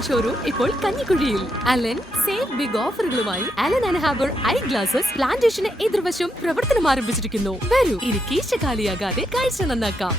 Official showroom ഇപ്പോൾ കഞ്ഞിക്കുഴിയിൽ. Allen save big ഓഫറുകളുമായി Allen and harbour I glasses plantation എതിർവശം പ്രവർത്തനം ആരംഭിച്ചിരിക്കുന്നു. വരൂ, ഇനി കീശ കാലിയാകാതെ കാഴ്ച നന്നാക്കാം.